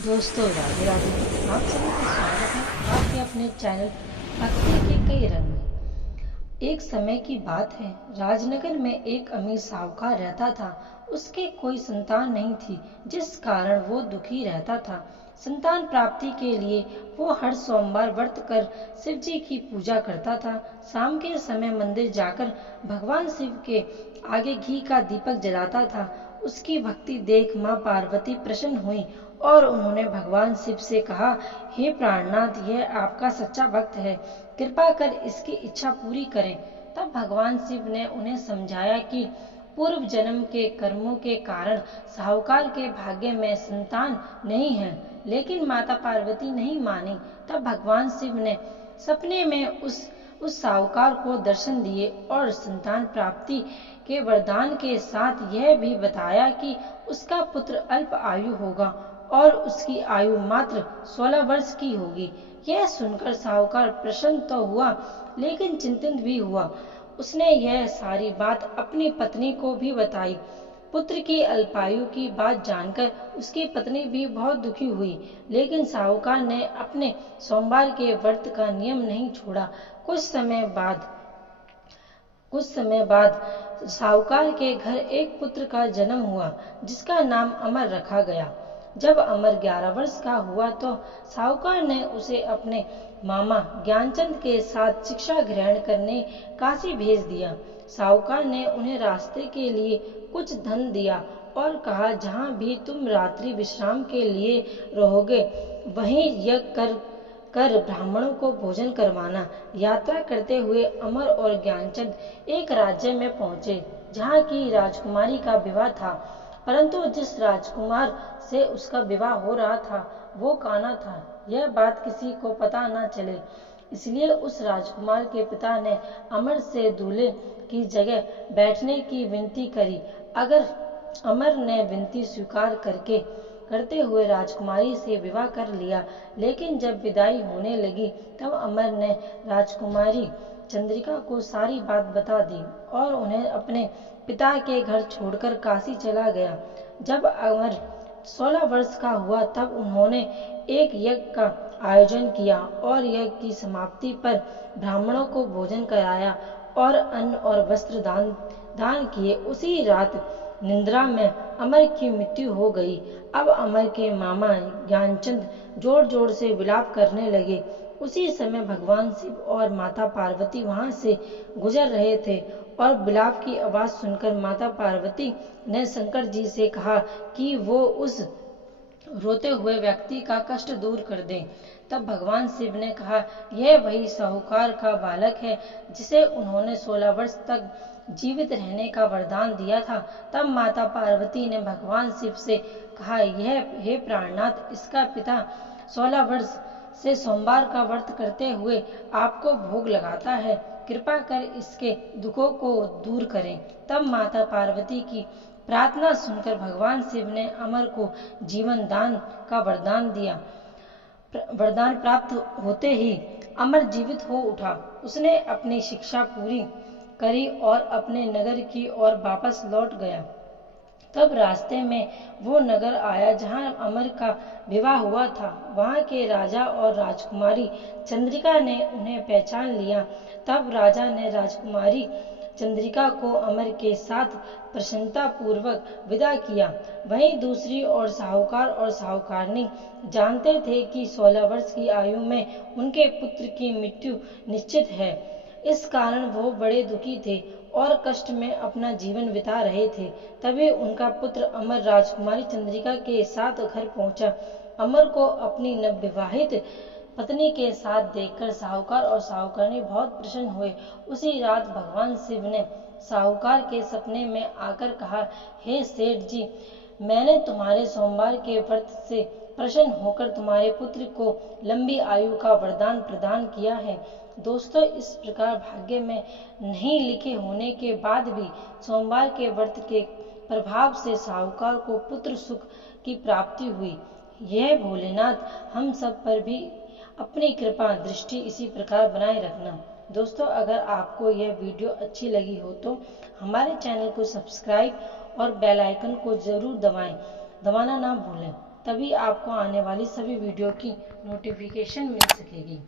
दोस्तों राधे राधे। आप सभी का स्वागत है आपके अपने चैनल भक्ति के कई रंग में। एक समय की बात है, राजनगर में एक अमीर साहूकार रहता था। उसके कोई संतान नहीं थी, जिस कारण वो दुखी रहता था। संतान प्राप्ति के लिए वो हर सोमवार व्रत कर शिव जी की पूजा करता था। शाम के समय मंदिर जाकर भगवान शिव के आगे घी का दीपक जलाता था। उसकी भक्ति देख माँ पार्वती प्रसन्न हुई और उन्होंने भगवान शिव से कहा, हे प्राणनाथ, यह आपका सच्चा भक्त है, कृपा कर इसकी इच्छा पूरी करें। तब भगवान शिव ने उन्हें समझाया कि पूर्व जन्म के कर्मों के कारण साहूकार के भाग्य में संतान नहीं है, लेकिन माता पार्वती नहीं मानी। तब भगवान शिव ने सपने में उस साहूकार को दर्शन दिए और संतान प्राप्ति के वरदान के साथ यह भी बताया कि उसका पुत्र अल्प आयु होगा और उसकी आयु मात्र 16 वर्ष की होगी। यह सुनकर साहूकार प्रसन्न तो हुआ, लेकिन चिंतित भी हुआ। उसने यह सारी बात अपनी पत्नी को भी बताई। पुत्र की अल्पायु की बात जानकर उसकी पत्नी भी बहुत दुखी हुई, लेकिन साहूकार ने अपने सोमवार के व्रत का नियम नहीं छोड़ा। कुछ समय बाद साहूकार के घर एक पुत्र का जन्म हुआ, जिसका नाम अमर रखा गया। जब अमर 11 वर्ष का हुआ तो साहूकार ने उसे अपने मामा ज्ञानचंद के साथ शिक्षा ग्रहण करने काशी भेज दिया। साहूकार ने उन्हें रास्ते के लिए कुछ धन दिया और कहा, जहाँ भी तुम रात्रि विश्राम के लिए रहोगे, वहीं यज्ञ कर ब्राह्मणों को भोजन करवाना। यात्रा करते हुए अमर और ज्ञानचंद एक राज्य में पहुंचे, जहाँ की राजकुमारी का विवाह था। परंतु जिस राजकुमार से उसका विवाह हो रहा था वो काना था। यह बात किसी को पता न चले, इसलिए उस राजकुमार के पिता ने अमर से दूल्हे की जगह बैठने की विनती करी। अगर अमर ने विनती स्वीकार करते हुए राजकुमारी से विवाह कर लिया, लेकिन जब विदाई होने लगी तब अमर ने राजकुमारी चंद्रिका को सारी बात बता दी और उन्हें अपने पिता के घर छोड़कर काशी चला गया। जब अमर 16 वर्ष का हुआ तब उन्होंने एक यज्ञ का आयोजन किया और यज्ञ की समाप्ति पर ब्राह्मणों को भोजन कराया और अन्न और वस्त्र दान किए। उसी रात निद्रा में अमर की मृत्यु हो गई। अब अमर के मामा ज्ञानचंद जोर जोर से विलाप करने लगे। उसी समय भगवान शिव और माता पार्वती वहां से गुजर रहे थे और विलाप की आवाज सुनकर माता पार्वती ने शंकर जी से कहा कि वो उस रोते हुए व्यक्ति का कष्ट दूर कर दें। तब भगवान शिव ने कहा, यह वही साहूकार का बालक है जिसे उन्होंने 16 वर्ष तक जीवित रहने का वरदान दिया था। तब माता पार्वती ने भगवान शिव से कहा, हे प्राणनाथ, इसका पिता 16 वर्ष से सोमवार का व्रत करते हुए आपको भोग लगाता है, कृपा कर इसके दुखों को दूर करें। तब माता पार्वती की प्रार्थना सुनकर भगवान शिव ने अमर को जीवन दान का वरदान दिया। वरदान प्राप्त होते ही अमर जीवित हो उठा। उसने अपनी शिक्षा पूरी करी और अपने नगर की ओर वापस लौट गया। तब रास्ते में वो नगर आया जहाँ अमर का विवाह हुआ था। वहाँ के राजा और राजकुमारी चंद्रिका ने उन्हें पहचान लिया। तब राजा ने राजकुमारी चंद्रिका को अमर के साथ प्रसन्नता पूर्वक विदा किया। वहीं दूसरी ओर साहूकार और साहूकारनी जानते थे कि 16 वर्ष की आयु में उनके पुत्र की मृत्यु निश्चित है। इस कारण वो बड़े दुखी थे और कष्ट में अपना जीवन बिता रहे थे। तभी उनका पुत्र अमर राजकुमारी चंद्रिका के साथ घर पहुंचा। अमर को अपनी नवविवाहित पत्नी के साथ देखकर साहूकार और साहूकारनी बहुत प्रसन्न हुए। उसी रात भगवान शिव ने साहूकार के सपने में आकर कहा, हे सेठ जी, मैंने तुम्हारे सोमवार के व्रत से प्रसन्न होकर तुम्हारे पुत्र को लंबी आयु का वरदान प्रदान किया है। दोस्तों, इस प्रकार भाग्य में नहीं लिखे होने के बाद भी सोमवार के व्रत के प्रभाव से साहूकार को पुत्र सुख की प्राप्ति हुई। यह भोलेनाथ हम सब पर भी अपनी कृपा दृष्टि इसी प्रकार बनाए रखना। दोस्तों, अगर आपको यह वीडियो अच्छी लगी हो तो हमारे चैनल को सब्सक्राइब और बेल आइकन को जरूर दबाना ना भूलें। तभी आपको आने वाली सभी वीडियो की नोटिफिकेशन मिल सकेगी।